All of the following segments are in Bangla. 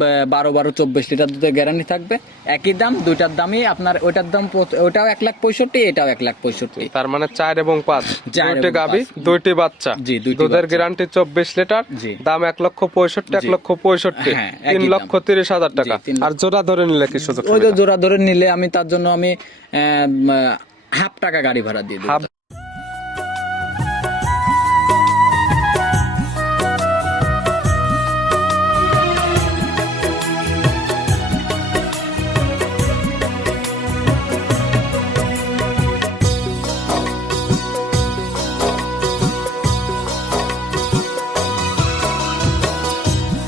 12-24 লিটার দুধের গ্যারান্টি থাকবে। একই দাম, দুইটার দামই আপনার ওইটার দাম ওটাও 1,65,000, এটাও 1,65,000। তার মানে 4 এবং 5 দুইটি গাভী, দুইটি বাচ্চা। জি, দুইটি দুধের বাচ্চা। Guarantee 24 litre. জি। দাম 1,65,000, 1,65,000, হ্যাঁ, একই দাম। 3,30,000 টাকা। জি, 3 আর জোড়া ধরে নিলে কি সুযোগ ওই সুবিধা? জোড়া ধরে নিলে আমি তার জন্য আমি হাফ টাকা গাড়ি ভাড়া দিয়ে দেব। হাফ।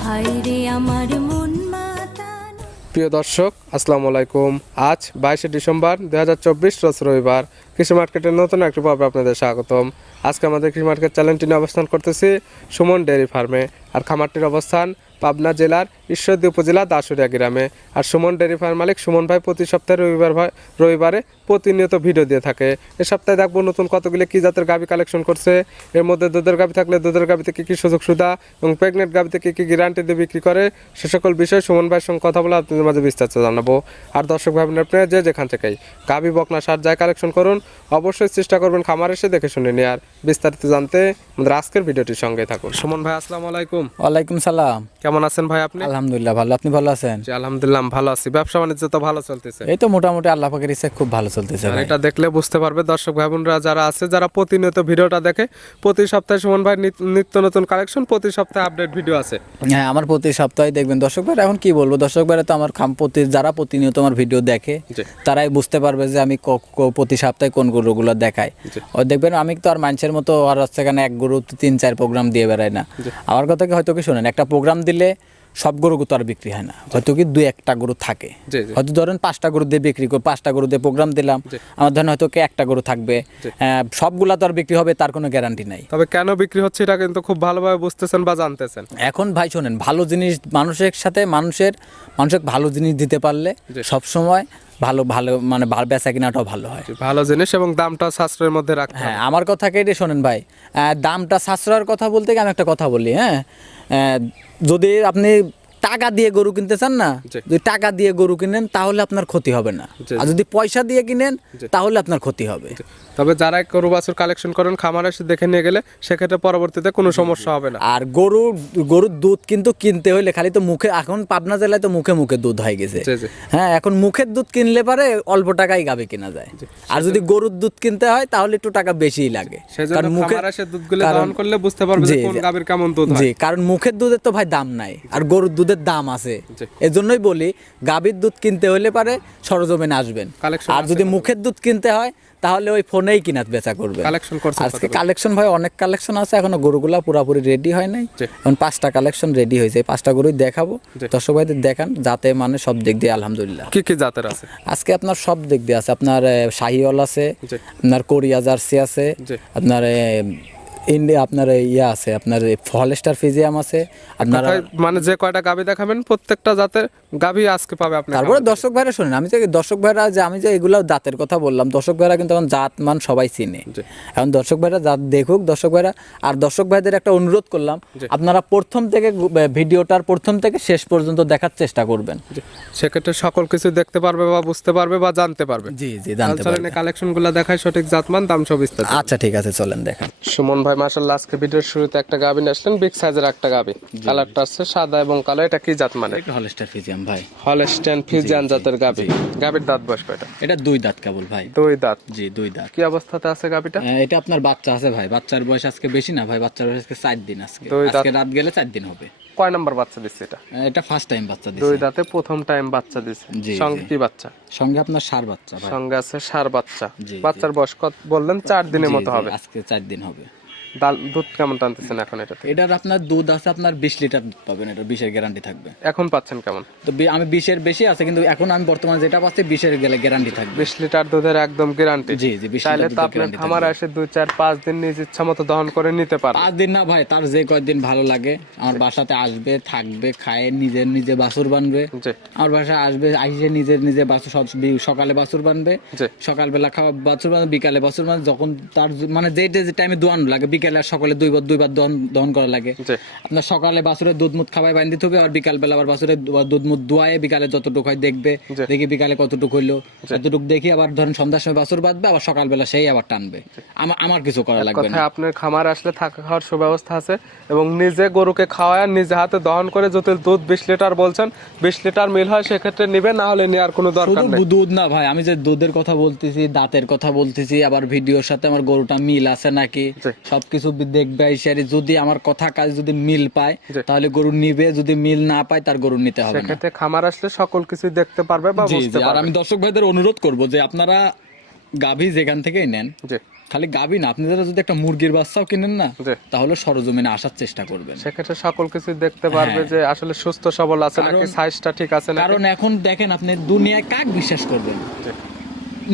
হায়রে আমার মন মাতানো। প্রিয় দর্শক, আসসালামু আলাইকুম। আজ 22শে ডিসেম্বর 2024, রোজ রবিবার। কৃষি মার্কেটের নতুন একটি পর্বে আপনাদের স্বাগতম। আজকে আমাদের কৃষি মার্কেট চ্যানেলটি নিয়ে অবস্থান করতেছি সুমন ডেয়ারি ফার্মে। আর খামারটির অবস্থান পাবনা জেলার ঈশ্বরদী উপজেলা দাসুরিয়া গ্রামে। আর সুমন ডেয়ারি ফার্ম মালিক সুমন ভাই প্রতি সপ্তাহে রবিবারে প্রতিনিয়ত ভিডিও দিয়ে থাকে। এ সপ্তাহে দেখবো নতুন কতগুলি কী জাতের গাভী কালেকশন করছে। এর মধ্যে দুধের গাভী থাকলে দুধের গাভীতে কী কী সুযোগ সুবিধা এবং প্রেগনেন্ট গাভীতে কী কী গ্যারান্টি দিয়ে বিক্রি করে, সে সকল বিষয়ে সুমন ভাইয়ের সঙ্গে কথা বলে আপনাদের মাঝে বিস্তারিত জানাবো। আর দর্শক ভাই বোনেরা, আপনারা যেখান থেকেই গাভী বকনা সার যায় কালেকশন করুন, অবশ্যই চেষ্টা করবেন খামার এসে দেখে শুনে নিয়ে। আর বিস্তারিত জানতে আমাদের আজকের ভিডিওটির সঙ্গে থাকুন। সুমন ভাই, আসসালামু আলাইকুম। ওয়ালাইকুম সালাম। কেমন আছেন ভাই আপনি? আলহামদুলিল্লাহ ভালো, আপনি ভালো আছেন? জি, আলহামদুলিল্লাহ ভালো আছি। ব্যবসা বাণিজ্য তো ভালো চলতেছে? এই তো মোটামুটি আল্লাহ পাকের ইচ্ছায় খুব ভালো চলতেছে আর ভাই। এটা দেখলে বুঝতে পারবে দর্শক ভাই বোনরা যারা আছে, যারা প্রতিনিয়ত ভিডিওটা দেখে, প্রতি সপ্তাহে সুমন ভাই নিত্য নতুন কালেকশন, প্রতি সপ্তাহে আপডেট ভিডিও আছে। হ্যাঁ, আমার প্রতি সপ্তাহে দেখবেন দর্শক ভাই। এখন কি বলবো, দর্শক ভাইরা তো আমার যারা প্রতিনিয়ত আমার ভিডিও দেখে জি। তারাই বুঝতে পারবে যে আমি প্রতি সপ্তাহে কোন গরুগুলো দেখাই। জি। ও দেখবেন আমি তো আর মানুষের মতো আর হচ্ছে এখানে এক গরু 3-4 প্রোগ্রাম দিয়ে বেড়াই না। আমার কথা কি, হয়তো কি শোনেন, একটা প্রোগ্রাম দিলে সব গরু তো আর বিক্রি হয় না, হয়তো কি 2-1টা গরু থাকে। জি, জি। হয়তো ধরেন 5টা গরু দিয়ে বিক্রি করে 5টা গরু দিয়ে প্রোগ্রাম দিলাম, আমার ধরেন হয়তো একটা গরু থাকবে। সবগুলা তো আর বিক্রি হবে তার কোনো গ্যারান্টি নাই। তবে কেন বিক্রি হচ্ছে এটা কিন্তু খুব ভালোভাবে বুঝতেছেন বা জানতেছেন। এখন ভাই শোনেন, ভালো জিনিস মানুষের সাথে মানুষের ভালো জিনিস দিতে পারলে সব সময় ভালো মানে বেচা কিনাটাও ভালো হয়। ভালো জিনিস এবং দামটা সাশ্রয়ের মধ্যে রাখতে হ্যাঁ, হবে। আমার কথা কেটে শোনেন ভাই, দামটা সাশ্রয়ের কথা বলতে গিয়ে আমি একটা কথা বলি। হ্যাঁ, যদি আপনি টাকা দিয়ে গরু কিনতে চান না, জি। যদি টাকা দিয়ে গরু কিনেন তাহলে আপনার ক্ষতি হবে না। জি। আর যদি পয়সা দিয়ে কিনেন তাহলে আপনার ক্ষতি হবে। তবে যারা গরু বাছুর কালেকশন করেন খামারে এসে দেখে নিয়ে গেলে সেক্ষেত্রে পরবর্তীতে কোনো সমস্যা হবে না। আর গরুর দুধ কিন্তু কিনতে হইলে খালি তো মুখে, এখন পাবনা জেলায় তো মুখে মুখে দুধ হয়ে গেছে। জি, জি। হ্যাঁ, এখন মুখের দুধ কিনলে পারে অল্প টাকায় গাভী কেনা যায়। আর যদি গরুর দুধ কিনতে হয় তাহলে একটু টাকা বেশিই লাগে। সেজন্য খামারে এসে দুধগুলো দহন করলে বুঝতে পারবে যে কোন গাভীর কেমন দুধ হয়। জি, কারণ মুখের দুধের তো ভাই দাম নাই, আর গরুর দুধের দাম আছে। জি। এজন্যই বলি, গাভীর দুধ কিনতে হলে পারে সরজমিনে আসবেন। কালেকশন আর যদি মুখের দুধ কিনতে হয় তাহলে ওই ফোনেই কিনা বেচা করবেন। কালেকশন করছেন আজকে কালেকশন ভাই অনেক কালেকশন আছে, এখনো গরুগুলা পুরোপুরি রেডি হয় নাই। জি। এখন 5টা কালেকশন রেডি হয়েছে, 5টা গরুই দেখাবো। জি। দর্শক ভাইদের দেখান, যাতে মানে সব দিক দিয়ে আলহামদুলিল্লাহ। কি কি জাতের আছে? আজকে আপনার সব দিক দিয়ে আছে। আপনার শাহিওয়াল আছে, জি। আপনার কোরিয়া জার্সি আছে, জি। আপনার ইন্ডিয়া, আপনার ইয়ে আছে, আপনার হলস্টার ফিজিয়াম আছে আপনার। মানে যে কয়টা গাভী দেখাবেন প্রত্যেকটা জাতের গাভী আজকে পাবে আপনি। তারপরে দর্শক ভাইরা শুনেন, আমি যে এগুলো দাঁতের কথা বললাম, দর্শক ভাইরা কিন্তু এখন জাত মান সবাই চিনে। জি। এখন দর্শক ভাইরা জাত দেখুক দর্শক ভাইরা। আর দর্শক ভাইদের একটা অনুরোধ করলাম, জি। আপনারা ভিডিওটার প্রথম থেকে শেষ পর্যন্ত দেখার চেষ্টা করবেন। সেক্ষেত্রে সকল কিছু দেখতে পারবে বা বুঝতে পারবে বা জানতে পারবে। জি জি, জানতে পারবেন। কালেকশন গুলা দেখায় সঠিক জাতমান দাম সব বিস্তারিত। আচ্ছা ঠিক আছে, চলেন দেখেন। সুমন ভাই মাশাআল্লাহ আজকে ভিডিওর শুরুতে একটা গাভী নিয়ে আসলেন, বিগ সাইজের একটা গাভী। কালারটা আছে সাদা এবং কালো। এটা কি জাত মানে? এটা হলস্টার ফিজিয়াম ভাই। হলস্টেইন ফ্রিজিয়ান জাতের গাভী। গাভীর দাঁত বয়স কয়টা? এটা 2 দাঁত কেবল ভাই। 2 দাঁত। জি, 2 দাঁত। কি অবস্থাতে আছে গাভীটা? এটা আপনার বাচ্চা আছে ভাই। বাচ্চার বয়স আজকে বেশি না ভাই, বাচ্চার বয়স আজকে 4 দিন। আজকে 2 দাঁত। রাত গেলে 4 দিন হবে। কয় নাম্বার বাচ্চা দিচ্ছে এটা? এটা ফার্স্ট টাইম বাচ্চা 2 দিছে। দাঁতে প্রথম টাইম বাচ্চা দিচ্ছে। জি, সঙ্গে জি। কি বাচ্চা? সঙ্গে আপনার ষাঁড় বাচ্চা ভাই। সঙ্গে আছে ষাঁড় বাচ্চা। জি, বাচ্চার বয়স কত বললেন? 4 দিনের জি, মতো জি, হবে। আজকে 4 দিন হবে। দুধ কেমন টানতেছেন এখন এটাতে? এটার আপনার দুধ আছে আপনার 20 লিটার দুধ পাবেন, এটা 20-এর গ্যারান্টি থাকবে। এখন পাচ্ছেন কেমন? তো আমি 20-এর বেশি আছে, কিন্তু এখন আমি বর্তমানে যেটা পাচ্ছি 20-এর গ্যারান্টি থাকবে। 20 লিটার দুধের একদম গ্যারান্টি। জি জি, 20 তাহলে লিটার তো দুধের আপনার গ্যারান্টি খামারে এসে 2, 4, 5 দিন নিজ ইচ্ছা মতো দহন করে নিতে পারবে। 5 দিন না ভাই, তার যে কয়দিন ভালো লাগে আমার বাসাতে আসবে, থাকবে, খায়, নিজে বাছুর বানবে। জি। আমার বাসায় আসবে, আইসে নিজে বাছুর, সকালে বাছুর বানবে, জি। সকালবেলা বাছুর বানবে, বিকালে বাছুর বানবে, যখন তার মানে যে টাইমে দোয়ানো লাগে বিকেলে আর সকালে দুইবার দহন করা লাগে। জি। আপনার সকালে বাছুরের দুধ মুধ খাওয়াই বান্ধি দিতে হবে, আর বিকাল বেলা আবার বাছুরের দুধ মুধ দোয়ায় বিকালে যতটুকু হয় দেখবে, জি। দেখি বিকালে কতটুকু হইলো, ততটুকু দেখি আবার ধরেন সন্ধ্যার সময় বাছুর বাঁধবে, আবার সকালবেলা সেই আবার টানবে। আমার কিছু করা লাগবে না। কথায় আপনার খামার আসলে থাকা খাওয়ার সুব্যবস্থা আছে এবং নিজে গরুকে খাওয়ায় নিজে হাতে দহন করে, যদি দুধ 20 লিটার বলছেন 20 লিটার মিল হয় সেক্ষেত্রে নিবে, না হলে নেওয়ার কোনো দরকার নেই। শুধু দুধ না ভাই, আমি যে দুধের কথা বলতেছি, দাঁতের কথা বলতেছি, আবার ভিডিওর সাথে আমার গরুটা মিল আছে নাকি জি। সবকিছু দেখবে আইসারি। যদি আমার কথা কাজ যদি মিল পায় জি। তাহলে গরু নিবে, যদি মিল না পায় তার গরু নিতে হবে না। সেক্ষেত্রে খামার আসলে সকল কিছু দেখতে পারবে বা জি বুঝতে জি। আর পারবে। আমি দর্শক ভাইদের অনুরোধ করব যে আপনারা গাভী যেখান থেকেই নেন, জি। খালি গাভী না, আপনি যদি একটা মুরগির বাচ্চাও কিনেন না, জি। তাহলে সরজমিনে আসার চেষ্টা করবেন। সেক্ষেত্রে সকল কিছু দেখতে পারবে হ্যাঁ। যে আসলে সুস্থ সবল আছে নাকি, কারণ- সাইজটা ঠিক আছে নাকি। কারণ এখন দেখেন, আপনি দুনিয়ায় কাক বিশ্বাস করবেন? জি।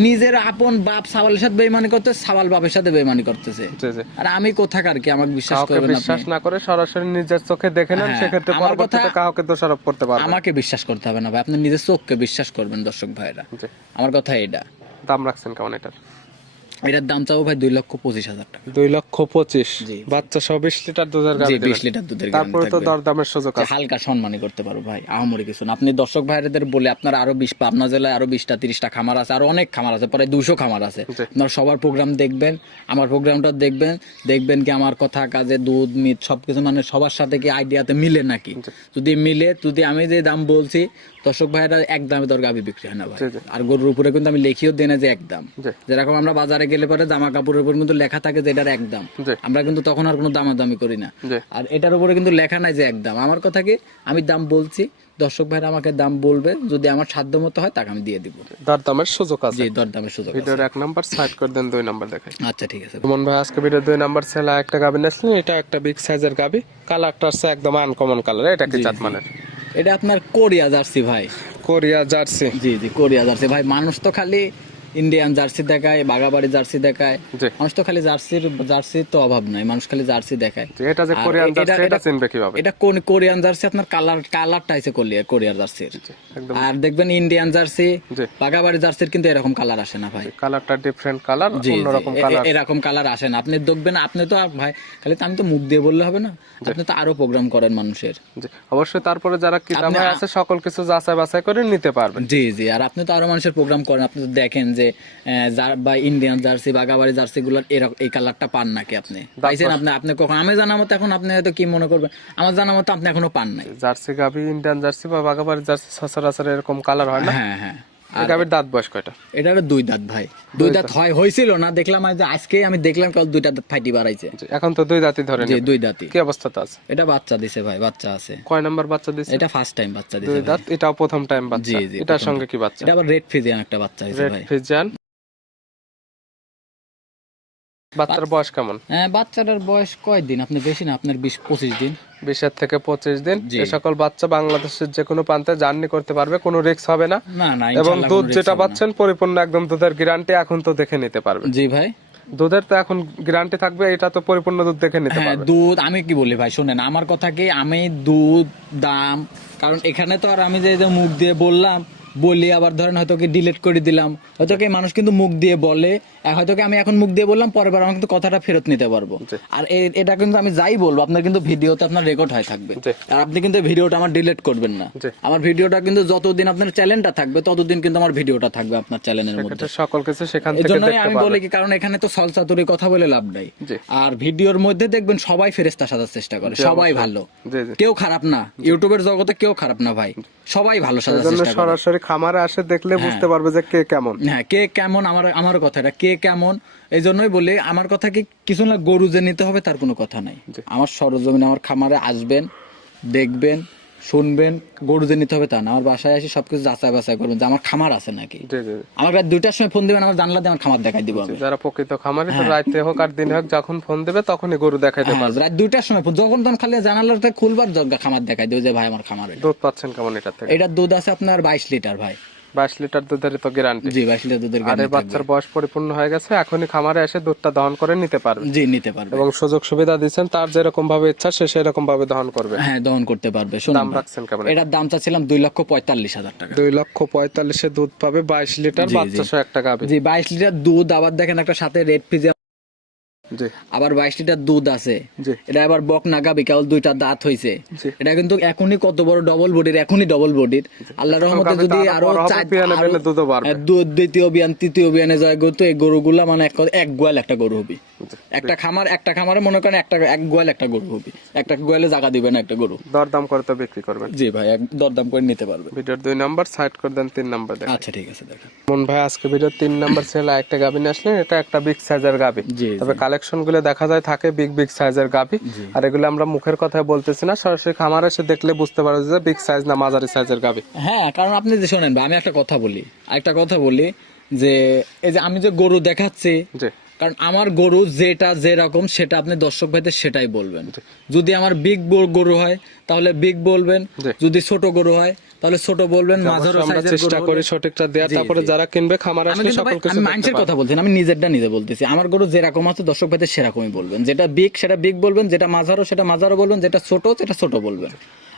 নিজের আপন বাপ সাওয়ালের সাথে বেইমানি করতে, সাওয়াল বাপের সাথে বেইমানি করতেছে। জি জি। আর আমি কোথাকার কি আমাকে বিশ্বাস কাউকে করবেন বিশ্বাস আপনি? না করে সরাসরি নিজের চোখে দেখে নেন, হ্যাঁ, সেক্ষেত্রে আমার পরবর্তীতে কথা- কাউকে দোষারোপ করতে পারবে। আমাকে বিশ্বাস করতে হবে না ভাই, আপনি নিজের চোখকে বিশ্বাস করবেন দর্শক ভাইরা। জি। আমার কথা এটা। দাম রাখছেন কেমন এটার? এটার দাম চাবো ভাই 2,25,000 টাকা। 2,25,000। জি। বাচ্চা সহ 20 লিটার দুধের জি, গাভী 20 লিটার দুধের তারপরে guarantee তো থাকবে। দরদামের সুযোগ যে আছে। হালকা সম্মানই করতে পারো ভাই, আহামরি কিছু না। আপনি দর্শক ভাইদের বলে আপনারা আরো 20 পাবনা জেলায় আরো 20টা 30টা খামার আছে, আরো অনেক খামার আছে, প্রায় 200 খামার আছে। জি। আপনারা সবার প্রোগ্রাম দেখবেন, আমার প্রোগ্রামটা দেখবেন, দেখবেন কি আমার কথা কাজে দুধ মিট সবকিছু মানে সবার সাথে কি আইডিয়াতে মিলে নাকি। যদি মিলে, যদি আমি যে দাম বলছি, দর্শক ভাইরা এক দামে দর গাভী বিক্রি হয় না ভাই। জি, জি। আর গরুর উপরে কিন্তু আমি লিখিও দিই না যে এক দাম। জি। যেরকম আমরা বাজারে গেলে পরে জামা কাপড়ের উপর কিন্তু লেখা থাকে যে এটার এক দাম, জি। আমরা কিন্তু তখন আর কোনো দামাদামি করি না। জি। আর এটার উপরে কিন্তু লেখা নাই যে একদম। আমার কথা কি, আমি দাম বলছি, দর্শক ভাইরা আমাকে দাম বলবে, যদি আমার সাধ্য মতো হয় তাকে আমি দিয়ে দিব। দরদামের সুযোগ আছে। জি, দরদামের সুযোগ আছে। ভিডিওর 1 নাম্বার সাইড করে দেন, 2 নাম্বার দেখাই। আচ্ছা ঠিক আছে। সুমন ভাই আজকে ভিডিও 2 নাম্বার ছেলে একটা গাভী নিয়েছিলেন, এটা একটা বিগ সাইজের গাভী, কালারটা আছে একদম আনকমন কালার। এটা কি জি, জাত জি। মানের? এটা আপনার কোরিয়া জার্সি ভাই। Korea jersey. জি জি, কোরিয়া জার্সি ভাই। মানুষ তো খালি ইন্ডিয়ান জার্সি দেখায়, বাগাবাড়ি জার্সি দেখায়, জি। মানুষ তো খালি জার্সির তো অভাব নাই, মানুষ খালি জার্সি দেখায়। জি, এটা যে আর কোরিয়ান এটা- জার্সি, এটা এটা- চিনবে কিভাবে? এটা কোরিয়ান জার্সি, আপনার কালারটা আছে কোরিয়ার জার্সির। একদম আর দেখবেন ইন্ডিয়ান জার্সি, জি। বাগাবাড়ি জার্সির কিন্তু এরকম কালার আসে না ভাই। কালারটা ডিফারেন্ট কালার, জি, জি, অন্যরকম কালার। এরকম কালার আসে না। আপনি দেখবেন, আপনি তো আর ভাই খালি তো আমি তো মুখ দিয়ে বললে হবে না, আপনি তো আরো প্রোগ্রাম করেন মানুষের। জি, অবশ্যই তারপরে যারা কিতাব আপনি- ভাই আছে সকল কিছু যাচাই বাছাই করে নিতে পারবেন। জি জি। আর আপনি তো আরো মানুষের প্রোগ্রাম করেন, আপনি তো দেখেন যে বা ইন্ডিয়ান জার্সি, বাগাবাড়ি জার্সি গুলার এই কালারটা পান নাকি আপনি? পাইছেন আপনি? আপনি কখন? আমি জানা মতো এখন আপনি হয়তো কি মনে করবেন, আমার জানা মতো আপনি এখনো পান নাই। জার্সি গাভী, ইন্ডিয়ান জার্সি বা বাগাবাড়ি জার্সি সচরাচর এরকম কালার হয় না। হ্যাঁ হ্যাঁ। এই গাভীর দাঁত বয়স কয়টা? এটারও 2 দাঁত ভাই। 2 দাঁত হয়েছিল না, দেখলাম আজ আজকে আমি দেখলাম কাল 2টা দাঁত ফাইটি বাড়াইছে। জি, এখন তো 2 দাঁতই ধরে জি, নেবে। 2 দাঁতই। কি অবস্থাতে আছে? এটা বাচ্চা দিছে ভাই, বাচ্চা আছে। কয় নাম্বার বাচ্চা দিছে? এটা ফার্স্ট টাইম বাচ্চা 2 দিছে ভাই। দাঁত, এটাও প্রথম টাইম বাচ্চা। জি, জি, এটার প্রথম সঙ্গে কি বাচ্চা? এটা আবার রেড ফিজিয়ান একটা বাচ্চা হয়েছে রেড ভাই। ফিজিয়ান। বাচ্চার বয়স কেমন? হ্যাঁ, বাচ্চাটার বয়স কয়দিন? আপনি বেশি না, আপনার 20-25 দিন। 20 থেকে 25 দিন। জি। এই সকল বাচ্চা বাংলাদেশের যে কোনো প্রান্তে জার্নি করতে পারবে, কোনো রিস্ক হবে না। না না, এবং ইনশাআল্লাহ দুধ কোনো risk যেটা হবে না। পাচ্ছেন পরিপূর্ণ একদম দুধের গ্যারান্টি, এখন তো দেখে নিতে পারবে। জি ভাই। দুধের তো এখন গ্যারান্টি থাকবে, এটা তো পরিপূর্ণ দুধ দেখে নিতে হ্যাঁ, পারবে। দুধ আমি কি বলি ভাই, শুনেন আমার কথা কি, আমি দুধ দাম, কারণ এখানে তো আর আমি যে মুখ দিয়ে বলি আবার ধরেন হয়তো কি ডিলিট করে দিলাম, হয়তো কি মানুষ কিন্তু মুখ দিয়ে বলে, হয়তো কি আমি এখন মুখ দিয়ে বললাম, পরের বার আমি কিন্তু কথাটা ফেরত নিতে পারবো। জি। আর এটা কিন্তু আমি যাই বলবো আপনার কিন্তু ভিডিওতে আপনার রেকর্ড হয়ে থাকবে। জি। আর আপনি কিন্তু ভিডিওটা আমার ডিলিট করবেন না। জি। আমার ভিডিওটা কিন্তু যতদিন আপনার চ্যানেলটা থাকবে ততদিন কিন্তু আমার ভিডিওটা থাকবে আপনার চ্যানেলের মধ্যে। এটা সকল কিছু সেখান এই থেকে জন্যই দেখতে আমি পারবে। বলি কি, কারণ এখানে তো সলসাতুরি কথা বলে লাভ নাই। জি। আর ভিডিওর মধ্যে দেখবেন সবাই ফেরেশতা সাজার চেষ্টা করে, জি, সবাই অবশ্যই। ভালো, জি, জি। কেউ খারাপ না। ইউটিউবের জগতে কেউ খারাপ না ভাই, সবাই ভালো সাজার এজন্য চেষ্টা করে। সরাসরি খামারে আসে দেখলে বুঝতে পারবে যে কে কেমন। হ্যাঁ, কে কেমন, আমার কথা এটা, কে কেমন। এই জন্যই বলি, আমার কথা কি, কিছু না গরু যে নিতে হবে তার কোনো কথা নাই। আমার সরজমিনে আমার খামারে আসবেন, দেখবেন, শুনবেন, গরু যে নিতে হবে তা না, আমার বাসায় আসি সবকিছু যাচাই বাছাই করবেন যে আমার খামার আছে নাকি। জি জি। আমার রাত 2টার সময় ফোন দিবেন, আমার জানলা দিয়ে আমার খামার দেখাই দিব আমি। যারা প্রকৃত খামারি, তো রাতে হোক আর দিনে হোক, যখন ফোন দেবে তখনই গরু দেখাইতে হ্যাঁ, পারবে। রাত 2টার সময় যখন তখন খালি জানালাটা খুলবার খামার দেখাই দেবে যে ভাই আমার খামার এটা। দুধ পাচ্ছেন কেমন এটার থেকে? এটার দুধ আছে আপনার 22 লিটার ভাই। 22 লিটার দুধের তো গ্যারান্টি। জি, 22 লিটার দুধের আর এই guarantee বাচ্চার থাকবে। বয়স পরিপূর্ণ হয়ে গেছে, এখনই খামারে এসে দুধটা দহন করে নিতে পারবে। জি, নিতে পারবে। এবং সুযোগ সুবিধা দিচ্ছেন, তার যেরকম ভাবে ইচ্ছা সে সেরকম ভাবে দহন করবে। হ্যাঁ, দহন করতে পারবে। শুনুন দাম ভাই, রাখছেন কেমন? এটার দাম চাচ্ছিলাম 2,45,000 টাকা। 2,45,000 দুধ পাবে, 22 লিটার জি, বাচ্চা জি। সহ একটা গাভী। জি, 22 লিটার দুধ। আবার দেখেন একটা সাথে রেড ফিজিয়ান জি আবার 22 লিটার দুধ আছে। জি। এটা আবার বকনা গাবি, কেবল 2টা দাঁত হইছে। জি। এটা কিন্তু এখনই কত বড় ডবল বডির, এখনই ডবল বডির। আল্লাহর রহমতে গাভী তো যদি আরো আরো বড় হবে, বিয়ানে বিয়ানে দুধও বাড়বে। দুধ দ্বিতীয় বিয়ান তৃতীয় বিয়ানে যায় গো, তো এই গরুগুলা মানে এক গোয়াল একটা গরু হবে। একটা খামারে মনে করেন এক গোয়াল একটা গরু হবে। একটা গোয়ালে জায়গা দিবে না একটা গরু। দরদাম করে তো বিক্রি করবেন? জি ভাই, দরদাম করে নিতে পারবে। ভিডিওর 2 নাম্বার সাইড করে দেন, 3 নাম্বার দেখেন। আচ্ছা ঠিক আছে, দেখেন। মন ভাই আজকে ভিডিও 3 নাম্বার ছেলে একটা গাভী নিয়ে আসলেন। এটা একটা বিগ সাইজের গাভী, জি, তবে কালেকশন গুলো দেখা যায় থাকে বিগ সাইজের গাভী। আর এগুলো আমরা মুখের কথায় বলতেছি না, সরাসরি খামারে এসে দেখলে বুঝতে পারবে যে বিগ সাইজ না মাঝারি সাইজের গাভী। হ্যাঁ, কারণ আপনি যে শোনেন ভাই, আমি একটা কথা বলি যে এই যে আমি যে গরু দেখাচ্ছি, জি কারণ আমার গরু যেটা যেরকম সেটা আপনি দর্শক ভাইদের সেটাই বলবেন। যদি আমার বিগ গরু হয় তাহলে বিগ বলবেন, জি। যদি ছোট গরু হয় তাহলে ছোট বলবেন, মাঝারি আমরা সাইজের চেষ্টা গরু করি হলে- সঠিকটা দেয়া, জি, তারপরে জি। যারা কিনবে খামারে আমি আসলে কিন্তু ভাই, সকল কিছু আমি দেখতে মানুষের পারবে। কথা বলছি না, আমি নিজে বলতেছি। আমার গরু যেরকম আছে দর্শক ভাইদের সেরকমই বলবেন। যেটা বিগ সেটা বিগ বলবেন, যেটা মাঝারো সেটা মাঝারো বলবেন, যেটা ছোট সেটা ছোট বলবেন।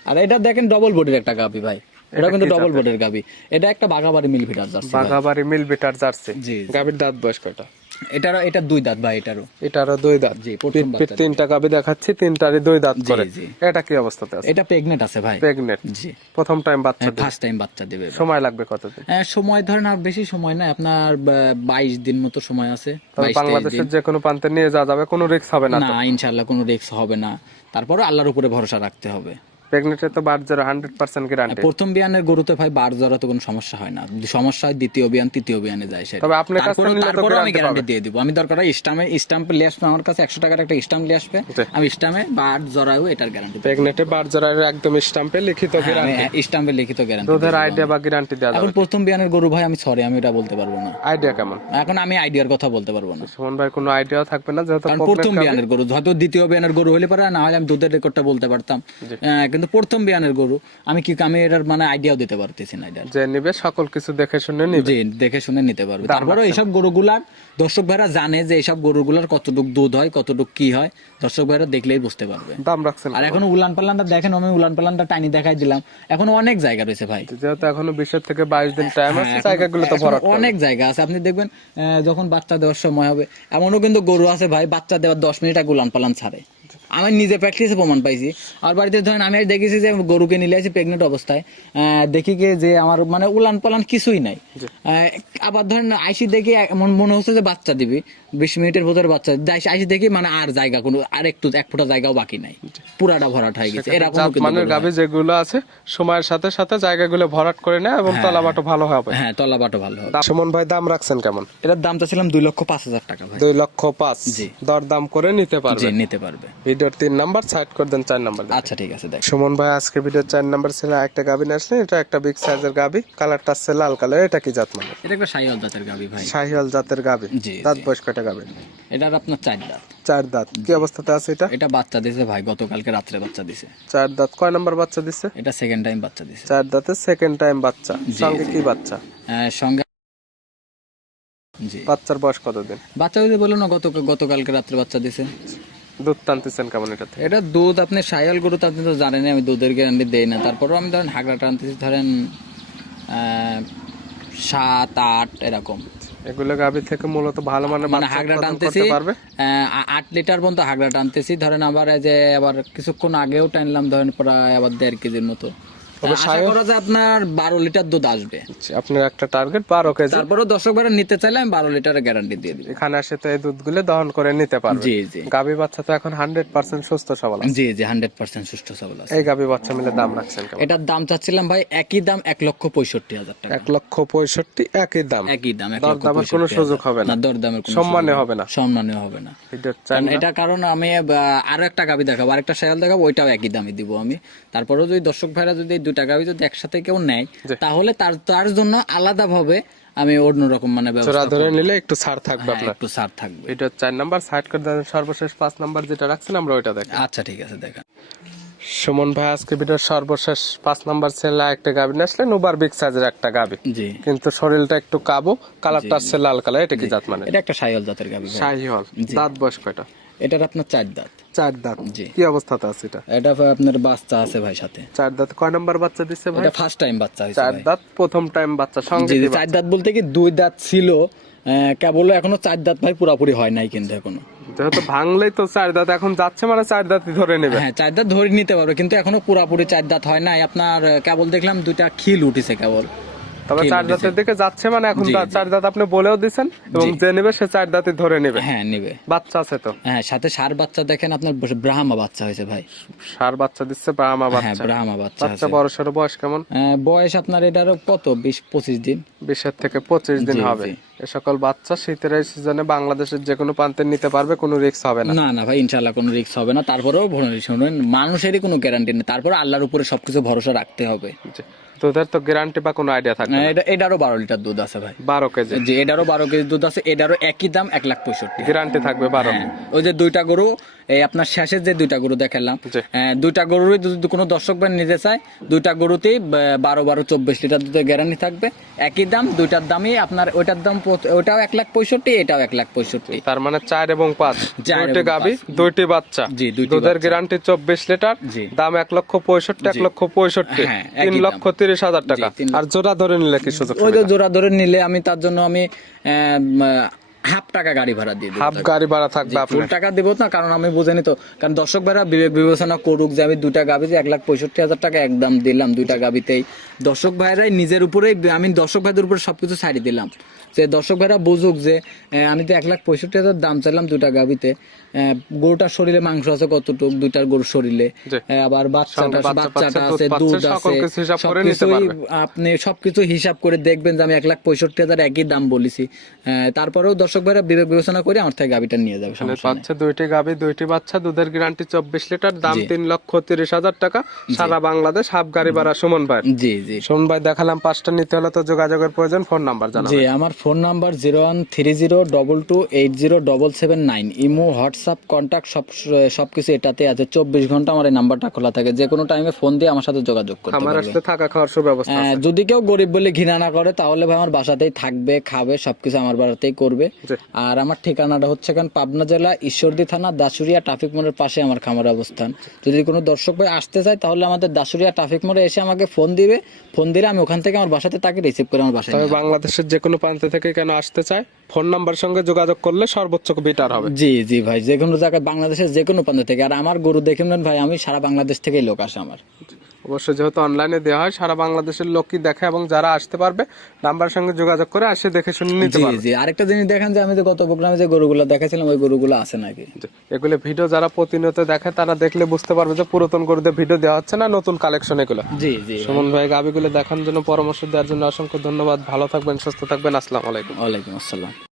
আর এটা দেখেন ডবল বডির একটা গাভী ভাই, এটা কিন্তু কি ডবল জাতের? বডির গাভী। এটা একটা বাঘাবাড়ি মিল ফিটার জার্সি ভাই। বাঘাবাড়ি মিল বিটার জার্সি। জি, জি। গাভীর দাঁত বয়স কয়টা? এটা 2 দাঁত ভাই, এটারও। এটারও 2 দাঁত। জি, প্রথম বাচ্চা 3টা গাভী দেখাচ্ছি, 3টারই 2 দাঁত জি, করে। জি। এটা কি অবস্থাতে আছে? এটা প্রেগনেন্ট আছে ভাই। প্রেগনেন্ট। জি, প্রথম টাইম বাচ্চা দিবে। ফার্স্ট টাইম বাচ্চা দেবে ভাই। সময় লাগবে কতদিন? সময় ধরেন আর বেশি সময় না, আপনার 22 দিন মতো সময় আছে। তবে 22-23 বাংলাদেশের দিন। যে কোনো প্রান্তে নিয়ে যাওয়া যাবে, কোনো রিস্ক হবে না তো? না, ইনশাআল্লাহ কোনো রিস্ক হবে না। তারপরে আল্লাহর উপরে ভরসা রাখতে হবে। প্রেগনেন্টে তো বাট যারা 100% গ্যারান্টি। প্রথম বিয়ানের গরুতে ভাই বার জড়াতে কোনো সমস্যা হয় না। সমস্যা হয় দ্বিতীয় বিয়ান তৃতীয় বিয়ানে যায় সেটা। তবে আপনার কাছে নিলে তো তারপরে আমি guarantee গ্যারান্টি পাবে। দিয়ে দিব। আমি দরকার হয় স্টাম্পে নিয়ে আসবে, আমার কাছে 100 টাকার একটা স্টাম্প নিয়ে আসবে, জি। আমি স্টাম্পে বার জড়ায়ও এটার গ্যারান্টি। প্রেগনেন্টে বাট যারা একদম স্ট্যাম্পে লিখিত গ্যারান্টি। স্টাম্পে লিখিত গ্যারান্টি। দুধের আইডিয়া বা গ্যারান্টি দেওয়া এখন যাবে? প্রথম বিয়ানের গরু ভাই, আমি এটা বলতে পারবো না। আইডিয়া কেমন? এখন আমি আইডিয়ার কথা বলতে পারবো না, সুমন ভাই কোনো আইডিয়াও থাকবে না, যেহেতু কারণ প্রথম বিয়ানের গরু, হয়তো দ্বিতীয় বিয়ানের গরু হলে পারে, না হলে আমি দুধের রেকর্ডটা বলতে পারতাম। কিন্তু প্রথম বিয়ানের গরু আমি এটার মানে আইডিয়াও দিতে পারতেছি না। এটা যে নিবে সকল কিছু দেখে শুনে নিবে। জি, দেখে শুনে নিতে পারবে। তারপরে এইসব গরুগুলার দর্শক ভাইরা জানে যে এইসব গরুগুলার কতটুকু দুধ হয়, কতটুকু কি হয়, দর্শক ভাইরা দেখলেই বুঝতে পারবে। দাম রাখছেন? আর এখন উলান পালানটা দেখেন, আমি উলান পালানটা টাইনি দেখাই দিলাম, এখন অনেক জায়গা রয়েছে ভাই। যেহেতু এখনো 20 থেকে 22 দিন টাইম আছে, হ্যাঁ, জায়গাগুলো তো এখন ভরাট করবে। অনেক জায়গা আছে। আপনি দেখবেন যখন বাচ্চা দেওয়ার সময় হবে, এমনও কিন্তু গরু আছে ভাই, বাচ্চা দেওয়ার 10 মিনিট আগে উলান পালান ছাড়ে। আমি নিজে প্র্যাকটিসে প্রমাণ পাইছি। আর বাড়িতে ধরেন আমি দেখেছি যে গরুকে নিলে আসি প্রেগনেন্ট অবস্থায়, দেখি যে আমার মানে উলান পালান কিছুই নাই। আবার ধরেন আইসি দেখি এমন মনে হচ্ছে যে বাচ্চা দিবি, 20 মিনিটের ভিতরে বাচ্চা আইসি দেখি মানে আর জায়গা কোনো আর একটু 1 ফুটা জায়গাও বাকি নাই, পুরাটা ভরাট হয়ে গেছে। এরকম মানের গাভী যেগুলো আছে সময়ের সাথে সাথে জায়গাগুলো ভরাট করে নেয় এবং তলাবাটো ভালো হবে। হ্যাঁ, তলাবাটো ভালো হবে। সুমন ভাই দাম রাখছেন কেমন? এটার দামটা ছিলাম 2,05,000 টাকা ভাই। 2,05,000। জি। দর দাম করে নিতে জি, পারবে। নিতে পারবে। ভিডিওর 3 নাম্বার সাইড করে দেন, 4 নাম্বার। আচ্ছা ঠিক আছে, দেখ। সুমন ভাই আজকে ভিডিওর 4 নাম্বার ছিল একটা গাভী নিয়ে আসলেন। এটা একটা বিগ সাইজের গাভী, কালারটা আছে লাল কালার। এটা কি জাত মানে? এটা একটা শাহিওয়াল জাতের গাভী ভাই। শাহিওয়াল জাতের গাভী। জি, দাঁত জি। বয়স কয়টা গাভী? এটার আপনার 4 দাঁত। 4 দাঁত। কি অবস্থাতে আছে এটা? এটা বাচ্চা দিছে ভাই, গতকালকে রাত্রে বাচ্চা দিছে। 4 দাঁত। কয় নাম্বার বাচ্চা দিচ্ছে? এটা সেকেন্ড টাইম বাচ্চা দিছে। 4 দাঁতে সেকেন্ড টাইম বাচ্চা। সঙ্গে কি বাচ্চা? সঙ্গে জি, বাচ্চার বয়স কতদিন? বাচ্চা যদি বললো না, গতকালকে রাত্রে বাচ্চা দিছে। দুধ টানতেছেন কেমন এটা থেকে? এটা দুধ আপনি শাহিওয়াল গরু তো আপনি তো জানেনই, আমি দুধের গ্যারান্টি দেই না। তারপরেও আমি ধরেন হাগড়া টানতেছি ধরেন 7-8 এরকম। এগুলো গাভী থেকে মূলত ভালো মানের মানে বাচ্চা হাগড়া উৎপাদন টানতেছি করতে পারবে। 8 লিটার পর্যন্ত হাগড়া টানতেছি ধরেন। আবার কিছুক্ষণ আগেও টানলাম ধরেন প্রায় আবার 1.5 কেজির মতো। আশা করা যায় আপনার 12 লিটার দুধ আসবে। আপনার একটা টার্গেট 12 কেজি। তারপরেও দর্শক ভাইরা নিতে চাইলে আমি 12 লিটারের গ্যারান্টি দিয়ে দিই। এখানে এসে তো এই দুধগুলো দহন করে নিতে পারবে। জি, জি। গাভী বাচ্চা তো এখন 100% সুস্থ সবল আছে। জি, জি, 100% সুস্থ সবল আছে। এই গাভী বাচ্চা মিলে দাম রাখছেন কেমন? এটার দাম চাচ্ছিলাম ভাই একই দাম 1,65,000 টাকা। 1,65,000 একই দাম। একই দাম, দরদামের কোনো সুযোগ হবে না। না, দরদামের কোনো সম্মানে হবে না। সম্মানীয় হবে না। কারণ আমি আরো একটা গাভী দেখাবো, আরেকটা শায়াল দেখাবো, ওইটাও একই দামই দিব আমি। তারপরেও যদি দর্শক ভাইরা যদি এই 2টা গাভী যদি একসাথে কেউ নেয়, তাহলে তার জন্য আলাদা ভাবে আমি অন্যরকম মানে ব্যবস্থা ধরে নিলে একটু ছাড় থাকবে আপনার। একটু ছাড় থাকবে। এটা 4 নাম্বার সাইড করে দেন। সর্বশেষ 5 নাম্বার যেটা রাখছেন আমরা ওইটা দেখি। আচ্ছা ঠিক আছে, দেখেন। সুমন ভাই আজকে ভিডিওর সর্বশেষ 5 নাম্বার ছেলে একটা গাভী নিয়ে আসলেন, ওভার বিগ সাইজের একটা গাভী। জি, কিন্তু শরীরটা একটু কাবো, কালারটা আছে লাল কালার। এটা কি জাত মানে? এটা একটা শাহিওয়াল জাতের গাভী ভাই। শাহিওয়াল। দাঁত বয়স কয়টা? এটার আপনার 4 দাঁত। 4 দাঁত। জি। কি অবস্থাতে আছে এটা? এটা আপনার বাচ্চা আছে ভাই সাথে। 4 দাঁত। কয় নাম্বার বাচ্চা দিচ্ছে ভাই? এটা ফার্স্ট টাইম বাচ্চা হইছে 4 ভাই। দাঁত প্রথম টাইম বাচ্চা। সঙ্গে জি, কি 4 দাঁত বলতে কি 2 দাঁত ছিল, কেবল এখনো 4 দাঁত ভাই পুরাপুরি হয় নাই কিন্তু এখনো। যেহেতু ভাঙলেই তো চার দাঁত এখন যাচ্ছে, মানে চার দাঁতই ধরে নেবে। হ্যাঁ, চার দাঁত ধরে নিতে পারবে, কিন্তু এখনো পুরাপুরি চার দাঁত হয় নাই। আপনার কেবল দেখলাম 2টা খিল উঠেছে কেবল। তবে ঠিক চার আছে। দাঁতের দিকে যাচ্ছে, মানে এখন জি, চার দাঁত আপনি বলেও দিচ্ছেন, এবং জি। যে নেবে সে চার দাঁতই ধরে নেবে। হ্যাঁ, নিবে। বাচ্চা আছে তো? হ্যাঁ, সাথে ষাঁড় বাচ্চা দেখেন আপনার, ব্রাহ্মা বাচ্চা হয়েছে ভাই। ষাঁড় বাচ্চা দিচ্ছে, ব্রাহ্মা হ্যাঁ, বাচ্চা। ব্রাহ্মা বাচ্চা বাচ্চা আছে। বড় সড়ো বয়স কেমন? বয়স আপনার এটারও কত 20-25 দিন। 20 থেকে 25 দিন জি, হবে। জি। এ সকল বাচ্চা শীতের এই সিজনে বাংলাদেশের যে কোনো প্রান্তে নিতে পারবে, কোনো রিস্ক হবে না। না না ভাই, ইনশাল্লাহ কোনো রিস্ক হবে না। তারপরেও শুনুন, মানুষেরই কোনো গ্যারান্টি নেই, তারপরে আল্লাহর উপরে সবকিছু ভরসা রাখতে হবে। জি। দুধের তো গ্যারান্টি বা কোনো আইডিয়া থাকবে না। এটারও 12 লিটার দুধ আছে ভাই। 12 কেজি যে এটারও 12 কেজি দুধ আছে, এটারও একই দাম 1,65,000। গ্যারান্টি থাকবে 12। ওই যে 2টা গরু, এই আপনার শেষের যে 2টা গরু দেখালাম, জি। 2টা গরুরই যদি কোনো দর্শক ভাই নিতে চায়, 2টা গরুতেই 12-24 লিটার দুধের গ্যারান্টি থাকবে, একই দাম। 2টার দামই আপনার, ওইটার দাম ওটাও 1,65,000, এটাও 1,65,000। তার মানে 4 এবং 5 4 দুইটি এবং গাবি, 5 দুইটি বাচ্চা। জি, দুইটি দুধের বাচ্চা। Guarantee 24 litre. জি। দাম 1,65,000, 1,65,000, হ্যাঁ, একই 3,30,000 টাকা। জি, 3 আর জোড়া ধরে নিলে কি সুযোগ? ওই যে জোড়া ধরে নিলে আমি তার জন্য আমি হাফ টাকা গাড়ি ভাড়া দিয়ে দেবো। হাফ গাড়ি ভাড়া থাকবে ফুল আপনার। টাকা দেবো না, কারণ আমি বুঝেনি তো, কারণ দর্শক ভাইরা বিবেক বিবেচনা করুক যে আমি 2টা গাবিতে 1,65,000 টাকা একদম দিলাম 2টা গাবিতেই। দর্শক ভাইরাই নিজের উপরে, আমি দর্শক ভাইদের উপরে সবকিছু ছাড়ি দিলাম, যে দর্শক ভাইরা বুঝুক যে আমি তো 1,65,000 দাম চাইলাম 2টা গাবিতে। গরুটার শরীরে মাংস আছে কতটুক, 2টার গরুর শরীরে, জি। আবার সঙ্গে বাচ্চাটা দুধ আছে, পাচ্ছে, দুধ সকল আছে, কিছু হিসাব করে নিতে সবকিছুই পারবে। আপনি সবকিছু হিসাব করে দেখবেন যে আমি 1,65,000 একই দাম বলেছি। তারপরেও দর্শক ভাইরা বিবেক বিবেচনা করে আমার থেকে গাবিটা নিয়ে যাবে, সমস্যা নেই। পাচ্ছে দুইটি গাবি, দুইটি বাচ্চা, দুধের গ্যারান্টি 24 লিটার, দাম 3,30,000 টাকা। সারা বাংলাদেশ হাফ গাড়ি ভাড়া। সুমন ভাই, জি জি সুমন ভাই দেখালাম 5টা নিতে হলে তো যোগাযোগের প্রয়োজন। ফোন নাম্বার জানাবেন। জি, আমার phone number 013022807779। Imo, WhatsApp, contact সবকিছু এটাতে আছে। 24 ঘন্টা আমার এই নাম্বারটা খোলা থাকে, যে কোনো টাইমে ফোন দিয়ে আমার সাথে যোগাযোগ করতে আমার পারবে। আসলে থাকা খাওয়ার সুব্যবস্থা আছে। যদি কেউ গরিব বলে ঘৃণা না করে, তাহলে ভাই আমার বাসাতেই থাকবে, খাবে, সবকিছু আমার বাড়িতেই করবে। জি। আর আমার ঠিকানাটা হচ্ছে কারণ পাবনা জেলা ঈশ্বরদী থানা দাসুরিয়া ট্রাফিক মোড়ের পাশে আমার খামারের অবস্থান। যদি কোনো দর্শক ভাই আসতে চায়, তাহলে আমাদের দাসুরিয়া ট্রাফিক মোড়ে এসে আমাকে ফোন দিবে। ফোন দিলে আমি ওখান থেকে আমার বাসাতে তাকে রিসিভ করে আমার বাসায় তবে নিয়ে আসবো। বাংলাদেশের যে কোনো প্রান্ত থেকে কেন আসতে চায়, ফোন নাম্বার সঙ্গে যোগাযোগ করলে সর্বোচ্চ বেটার হবে। জি জি ভাই, যে কোনো জায়গায় বাংলাদেশের যে কোনো প্রান্ত থেকে। আর আমার গরু দেখেন ভাই, আমি সারা বাংলাদেশ থেকেই লোক আসে আমার। অবশ্যই, যেহেতু অনলাইনে দেওয়া হয়, সারা বাংলাদেশের লোকই দেখে, এবং যারা আসতে পারবে নাম্বার সঙ্গে যোগাযোগ করে আসে দেখে শুনে নিতে জি পারবে। জি, আরেকটা জিনিস দেখেন যে আমি যে গত প্রোগ্রামে যে গরুগুলো দেখাছিলাম, ওই গরুগুলো আছে নাকি। এগুলো ভিডিও যারা প্রতিনিয়ত দেখে তারা দেখলে বুঝতে পারবে যে পুরাতন গরুদের ভিডিও দেওয়া হচ্ছে না, নতুন কালেকশন এগুলো। জি জি, সুমন ভাই গাবিগুলো দেখার জন্য, পরামর্শ দেওয়ার জন্য অসংখ্য ধন্যবাদ। ভালো থাকবেন, সুস্থ থাকবেন। আসসালামু আলাইকুম। ওয়ালাইকুম আসসালাম।